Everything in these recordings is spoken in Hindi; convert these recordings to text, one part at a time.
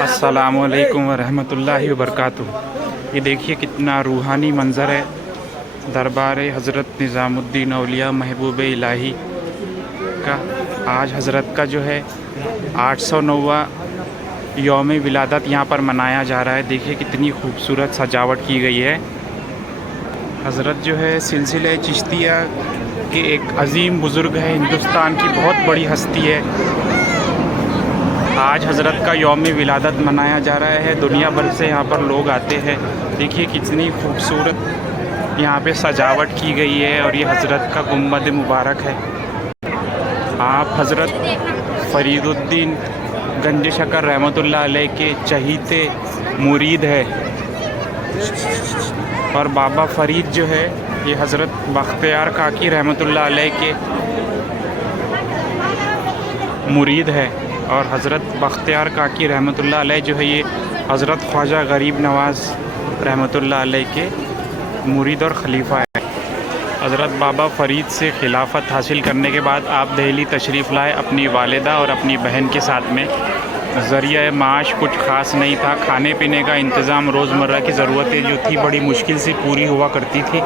अस्सलामुअलैकुम वरहमतुल्लाहि वबरकातुहू। ये देखिए कितना रूहानी मंज़र है। दरबार हज़रत निज़ामुद्दीन औलिया महबूब इलाही का आज हज़रत का जो है 809वां यौम विलादत यहाँ पर मनाया जा रहा है। देखिए कितनी खूबसूरत सजावट की गई है। हज़रत जो है सिलसिले चिश्तिया के एक अजीम बुज़ुर्ग है, हिंदुस्तान की बहुत बड़ी हस्ती है। आज हज़रत का यौम विलादत मनाया जा रहा है। दुनिया भर से यहाँ पर लोग आते हैं। देखिए कितनी खूबसूरत यहाँ पे सजावट की गई है और ये हज़रत का गुंबद मुबारक है। आप हज़रत फरीदुद्दीन गंज शकर रहमतुल्लाह अलैह के चहीते मुरीद है और बाबा फ़रीद जो है ये हज़रत बख्तियार काकी रहमतुल्लाह अलैह के मुरीद है और हज़रत बख्तियार काकी रहमतुल्लाह अलैह जो है ये हज़रत ख्वाजा गरीब नवाज़ रहमतुल्लाह अलैह के मुरीद और ख़लीफ़ा है। हज़रत बाबा फ़रीद से खिलाफत हासिल करने के बाद आप दिल्ली तशरीफ़ लाए अपनी वालिदा और अपनी बहन के साथ में। ज़रिया माश कुछ ख़ास नहीं था। खाने पीने का इंतज़ाम रोज़मर्रा की ज़रूरतें जो थी बड़ी मुश्किल से पूरी हुआ करती थी।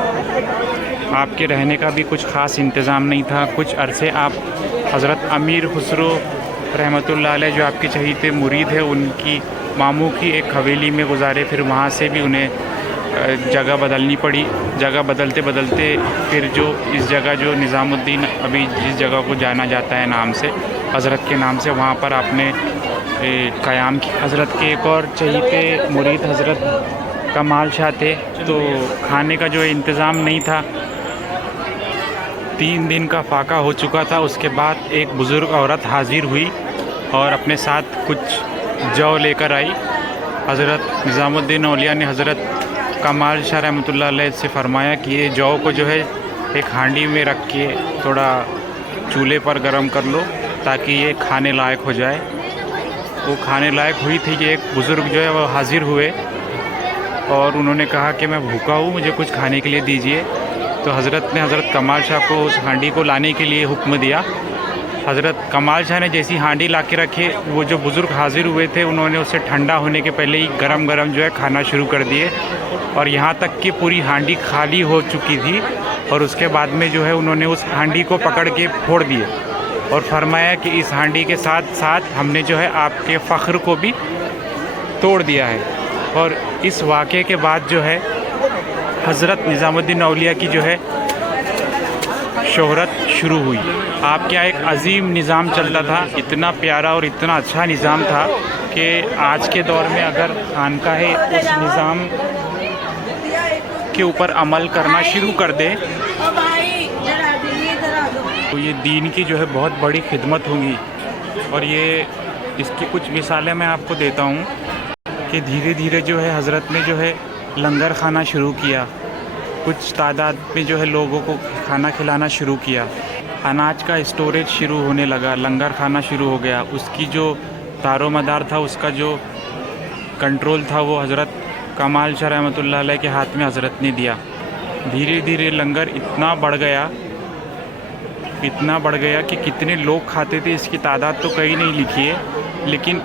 आपके रहने का भी कुछ ख़ास इंतज़ाम नहीं था। कुछ अरसे आप हज़रत अमीर खुसरो रहमतुल्लाह अलैह जो आपके चहीते मुरीद है उनकी मामू की एक हवेली में गुजारे। फिर वहाँ से भी उन्हें जगह बदलनी पड़ी। जगह बदलते बदलते फिर जो इस जगह जो निज़ामुद्दीन अभी जिस जगह को जाना जाता है नाम से हज़रत के नाम से, वहाँ पर आपने क़याम की। हज़रत के एक और चहीते मुरीद हज़रत कमाल शाह थे, तो खाने का जो इंतज़ाम नहीं था। 3 दिन का फाका हो चुका था। उसके बाद एक बुज़ुर्ग औरत हाज़िर हुई और अपने साथ कुछ जौ लेकर आई। हज़रत निज़ामुद्दीन औलिया ने हज़रत कमाल शाह रहमतुल्लाह अलैह से फ़रमाया कि ये जौ को जो है एक हांडी में रख के थोड़ा चूल्हे पर गर्म कर लो ताकि ये खाने लायक हो जाए। वो खाने लायक हुई थी कि एक बुज़ुर्ग जो है वो हाज़िर हुए और उन्होंने कहा कि मैं भूखा हूँ, मुझे कुछ खाने के लिए दीजिए। तो हज़रत ने हज़रत कमाल शाह को उस हांडी को लाने के लिए हुक्म दिया। हज़रत कमाल शाह ने जैसी हांडी ला के रखे, वो जो बुज़ुर्ग हाज़िर हुए थे उन्होंने उसे ठंडा होने के पहले ही गरम गरम जो है खाना शुरू कर दिए और यहाँ तक कि पूरी हांडी खाली हो चुकी थी। और उसके बाद में जो है उन्होंने उस हांडी को पकड़ के फोड़ दिए और फरमाया कि इस हांडी के साथ साथ हमने जो है आपके फ़ख्र को भी तोड़ दिया है। और इस वाक़े के बाद जो है हज़रत निज़ामुद्दीन औलिया की जो है शोहरत शुरू हुई। आपके यहाँ एक अजीम निज़ाम चलता था, इतना प्यारा और इतना अच्छा निज़ाम था कि आज के दौर में अगर खानकाह उस निज़ाम के ऊपर अमल करना शुरू कर दे तो ये दीन की जो है बहुत बड़ी खिदमत होगी। और ये इसकी कुछ मिसालें मैं आपको देता हूँ कि धीरे धीरे जो है हज़रत ने जो है लंगर खाना शुरू किया। कुछ तादाद में जो है लोगों को खाना खिलाना शुरू किया। अनाज का स्टोरेज शुरू होने लगा, लंगर खाना शुरू हो गया। उसकी जो दारो मदार था, उसका जो कंट्रोल था वो हज़रत कमाल शाह रहमतुल्लाह अलैह के हाथ में हज़रत ने दिया। धीरे धीरे लंगर इतना बढ़ गया कि कितने लोग खाते थे इसकी तादाद तो कहीं नहीं लिखी है, लेकिन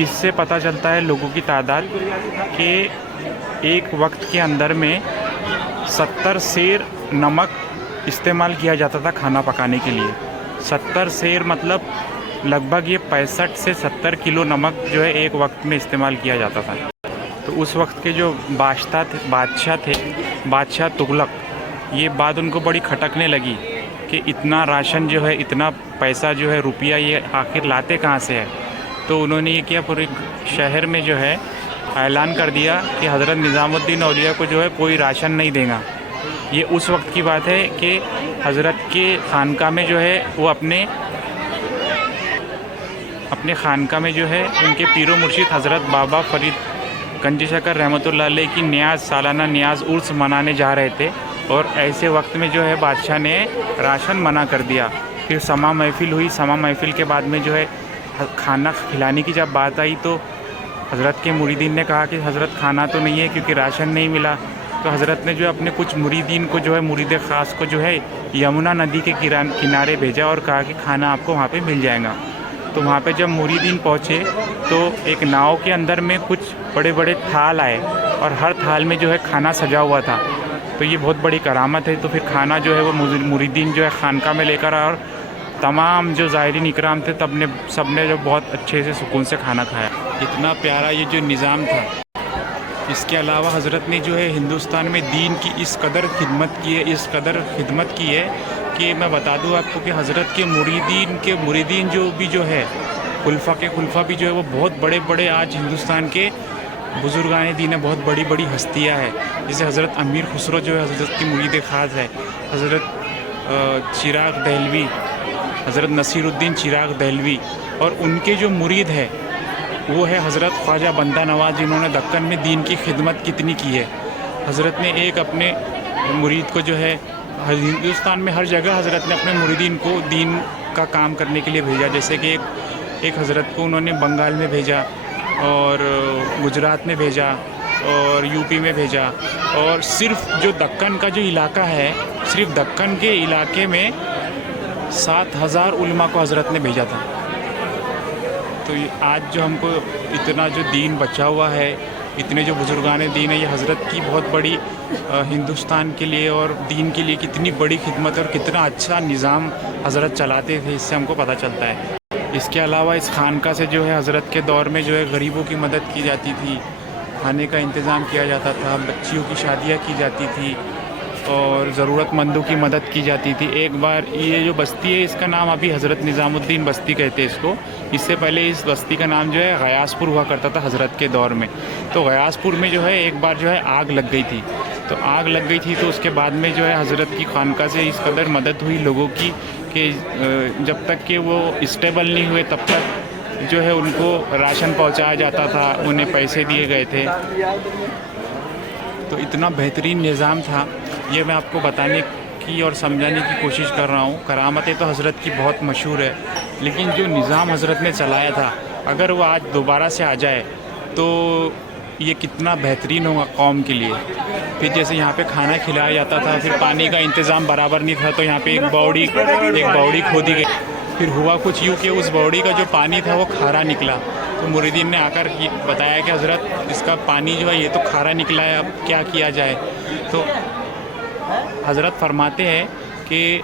इससे पता चलता है लोगों की तादाद कि एक वक्त के अंदर में 70 सेर नमक इस्तेमाल किया जाता था खाना पकाने के लिए। 70 सेर मतलब लगभग ये 65 से 70 किलो नमक जो है एक वक्त में इस्तेमाल किया जाता था। तो उस वक्त के जो बादशाह थे, बादशाह तुगलक, ये बात उनको बड़ी खटकने लगी कि इतना राशन जो है, इतना पैसा जो है, रुपया ये आखिर लाते कहाँ से है। तो उन्होंने ये किया, पूरे शहर में जो है ऐलान कर दिया कि हज़रत निज़ामुद्दीन औलिया को जो है कोई राशन नहीं देगा। ये उस वक्त की बात है कि हज़रत के खानका में जो है वो अपने खानका में जो है उनके पीरो मुर्शिद हज़रत बाबा फ़रीद गंज शकर रहमतुल्लाह अलैह की सालाना न्याज़ उर्स मनाने जा रहे थे और ऐसे वक्त में जो है बादशाह ने राशन मना कर दिया। फिर समा महफ़िल हुई। समा महफ़िल के बाद में जो है खाना खिलाने की जब बात आई तो हज़रत के मुरीदीन ने कहा कि हज़रत खाना तो नहीं है क्योंकि राशन नहीं मिला। तो हज़रत ने जो अपने कुछ मुरीदीन को जो है मुरीद ख़ास को जो है यमुना नदी के किनारे भेजा और कहा कि खाना आपको वहाँ पे मिल जाएगा। तो वहाँ पे जब मुरीदीन पहुँचे तो एक नाव के अंदर में कुछ बड़े बड़े थाल आए और हर थाल में जो है खाना सजा हुआ था। तो ये बहुत बड़ी करामत है। तो फिर खाना जो है वो मुरीदीन जो है खानका में लेकर आए और तमाम जो ज़ायरीन इकराम थे सब ने जो बहुत अच्छे से सुकून से खाना खाया। इतना प्यारा ये जो निज़ाम था। इसके अलावा हज़रत ने जो है हिंदुस्तान में दीन की इस कदर खिदमत की है कि मैं बता दूं आपको कि हज़रत के मुरीदीन जो है खुलफा भी जो है वो बहुत बड़े बड़े आज हिंदुस्तान के बुज़ुर्गान दीन है, बहुत बड़ी बड़ी हस्तियाँ हैं। जैसे हज़रत अमीर खुसरो जो है हज़रत की मुरीद ख़ास है, हज़रत चिराग दहलवी, हज़रत नसीरुद्दीन चिराग दहलवी, और उनके जो मुरीद है वो है हज़रत ख्वाजा बंदा नवाज, जिन्होंने दक्कन में दीन की खिदमत कितनी की है। हज़रत ने एक अपने मुरीद को जो है हिंदुस्तान में हर जगह हज़रत ने अपने मुरीदीन को दीन का काम करने के लिए भेजा। जैसे कि एक हज़रत को उन्होंने बंगाल में भेजा और गुजरात में भेजा और यूपी में भेजा, और सिर्फ जो दक्कन का जो इलाका है, सिर्फ दक्कन के इलाके में 7,000 उलमा को हज़रत ने भेजा था। तो आज जो हमको इतना जो दीन बचा हुआ है, इतने जो बुज़ुर्गान दीन है, ये हज़रत की बहुत बड़ी हिंदुस्तान के लिए और दीन के लिए कितनी बड़ी खिदमत और कितना अच्छा निज़ाम हज़रत चलाते थे, इससे हमको पता चलता है। इसके अलावा इस खानका से जो है हज़रत के दौर में जो है गरीबों की मदद की जाती थी, खाने का इंतज़ाम किया जाता था, बच्चियों की शादियाँ की जाती थी और ज़रूरतमंदों की मदद की जाती थी। एक बार ये जो बस्ती है इसका नाम अभी हज़रत निज़ामुद्दीन बस्ती कहते हैं इसको। इससे पहले इस बस्ती का नाम जो है गयासपुर हुआ करता था हज़रत के दौर में। तो गयासपुर में जो है एक बार जो है आग लग गई थी। तो उसके बाद में जो है हज़रत की खानका से इस कदर मदद हुई लोगों की कि जब तक कि वो स्टेबल नहीं हुए तब तक जो है उनको राशन पहुंचाया जाता था, उन्हें पैसे दिए गए थे। तो इतना बेहतरीन निज़ाम था, ये मैं आपको बताने की और समझाने की कोशिश कर रहा हूँ। करामतें तो हज़रत की बहुत मशहूर है, लेकिन जो निज़ाम हज़रत ने चलाया था, अगर वो आज दोबारा से आ जाए तो ये कितना बेहतरीन होगा कौम के लिए। फिर जैसे यहाँ पे खाना खिलाया जाता था, फिर पानी का इंतज़ाम बराबर नहीं था, तो यहाँ पे एक बावड़ी खोदी गई। फिर हुआ कुछ यूँ कि उस बावड़ी का जो पानी था वो खारा निकला। तो मुरीदीन ने आकर बताया कि हज़रत इसका पानी जो है ये तो खारा निकला है, अब क्या किया जाए। तो हज़रत फरमाते हैं कि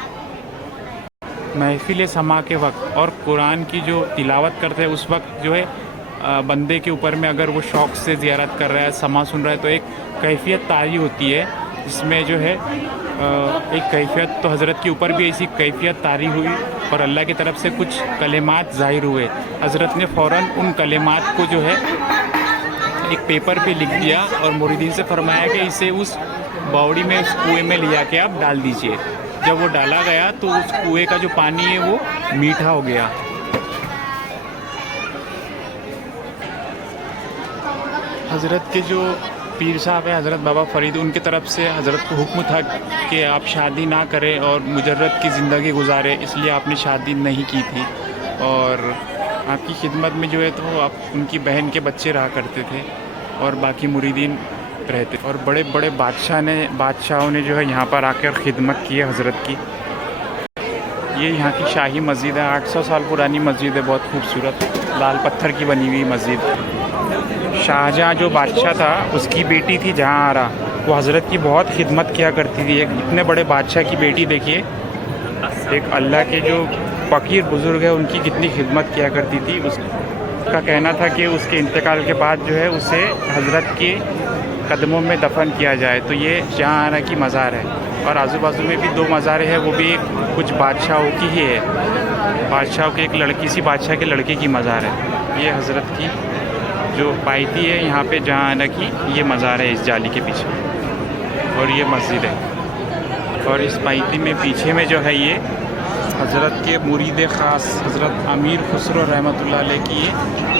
महफिल समा के वक्त और कुरान की जो तिलावत करते हैं उस वक्त जो है बंदे के ऊपर में अगर वो शौक़ से ज़ियारत कर रहा है, समा सुन रहा है, तो एक कैफ़ियत तारी होती है जिसमें जो है एक कैफ़ियत, तो हज़रत के ऊपर भी ऐसी कैफ़ियत तारी हुई और अल्लाह की तरफ से कुछ कलेमात ज़ाहिर हुए। हज़रत ने फ़ौरन उन कलेमात को जो है एक पेपर पे लिख दिया और मुरीदीन से फरमाया कि इसे उस बावड़ी में, उस कुएँ में ले जाके आप डाल दीजिए। जब वो डाला गया तो उस कुएँ का जो पानी है वो मीठा हो गया। हज़रत के जो पीर साहब है हज़रत बाबा फरीद, उनके तरफ से हज़रत को हुक्म था कि आप शादी ना करें और मुजर्रद की ज़िंदगी गुजारें, इसलिए आपने शादी नहीं की थी। और आपकी खिदमत में जो है तो आप उनकी बहन के बच्चे रहा करते थे और बाकी मुरीदीन रहते। और बड़े बड़े बादशाहों ने जो है यहाँ पर आकर खिदमत की है हज़रत की। ये यहाँ की शाही मस्जिद है, 800 साल पुरानी मस्जिद है, बहुत खूबसूरत लाल पत्थर की बनी हुई मस्जिद। शाहजहाँ जो बादशाह था उसकी बेटी थी जहाँआरा, वो हज़रत की बहुत खिदमत किया करती थी। एक इतने बड़े बादशाह की बेटी देखिए, एक अल्लाह के जो फ़कीर बुज़ुर्ग है उनकी कितनी खिदमत किया करती थी। उसका कहना था कि उसके इंतकाल के बाद जो है उसे हज़रत के कदमों में दफन किया जाए। तो ये जहाँआरा की मज़ार है और आजू बाजू में भी 2 मज़ारें हैं, वो भी कुछ बादशाहों की ही है। बादशाह के एक लड़की सी बादशाह के लड़के की मज़ार है। ये हज़रत की जो पायती है यहाँ पे जहाँआरा की, ये मज़ार है इस जाली के पीछे और ये मस्जिद है। और इस पायती में पीछे में जो है ये हज़रत के मुरीद ख़ास हज़रत अमीर खुसरो रहमतुल्लाह अलैह की ये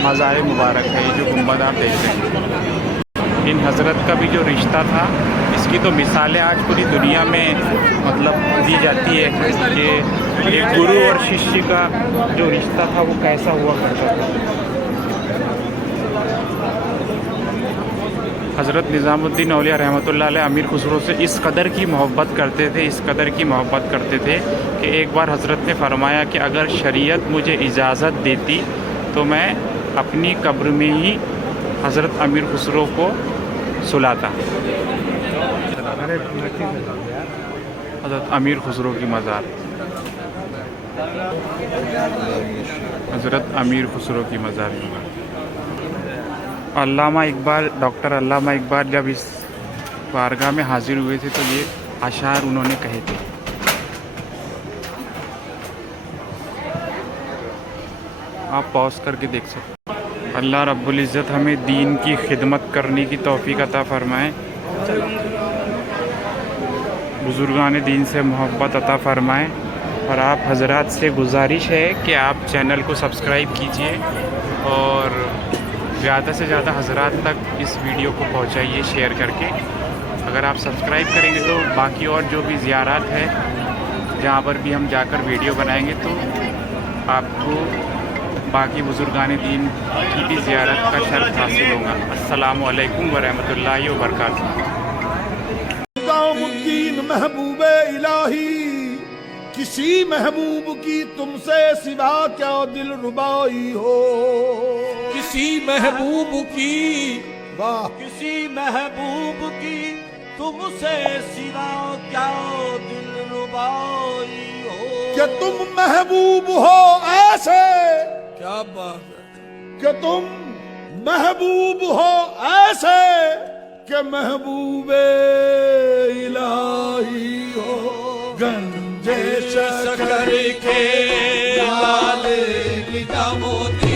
मज़ार मुबारक है, ये जो गुंबद आप देख रहे हैं। इन हज़रत का भी जो रिश्ता था, इसकी तो मिसालें आज पूरी दुनिया में मतलब दी जाती है कि एक गुरु और शिष्य का जो रिश्ता था वो कैसा हुआ करता था। हज़रत निज़ामुद्दीन औलिया रहमतुल्लाह अलैह अमीर खुसरो से इस कदर की मोहब्बत करते थे, इस कदर की मोहब्बत करते थे कि एक बार हज़रत ने फरमाया कि अगर शरीयत मुझे इजाज़त देती तो मैं अपनी कब्र में ही हज़रत अमीर खुसरो को सुलाता। हज़रत अमीर खुसरो की मज़ार, हज़रत अमीर खुसरो की मज़ार। अल्लामा इकबाल, डॉक्टर अल्लामा इकबाल जब इस बारगाह में हाजिर हुए थे तो ये अशार उन्होंने कहे थे। आप पॉज करके देख सकते। अल्लाह रब्बुल इज़्ज़त हमें दीन की खिदमत करने की तौफीक अता फ़रमाए, बुज़ुर्गान दीन से मोहब्बत अता फ़रमाए। और आप हज़रात से गुजारिश है कि आप चैनल को सब्सक्राइब कीजिए और ज़्यादा से ज़्यादा हज़रात तक इस वीडियो को पहुंचाइए शेयर करके। अगर आप सब्सक्राइब करेंगे तो बाकी और जो भी ज़ियारत है जहाँ पर भी हम जाकर वीडियो बनाएंगे तो आपको बाकी बुज़ुर्गान दीन की भी ज़ियारत का शर्फ हासिल होगा। अस्सलामु अलैकुम व रहमतुल्लाहि व बरकातुहू। महबूबे इलाही, किसी महबूब की तुमसे सिवा क्या दिल रुबाई हो। किसी महबूब की, वाह, किसी महबूब की तुमसे सिवा क्या दिल रुबाई हो। कि तुम महबूब हो ऐसे, क्या बात है, कि तुम महबूब हो ऐसे कि महबूबे इलाही हो। गंजे शकर के लाल निजामुद्दीन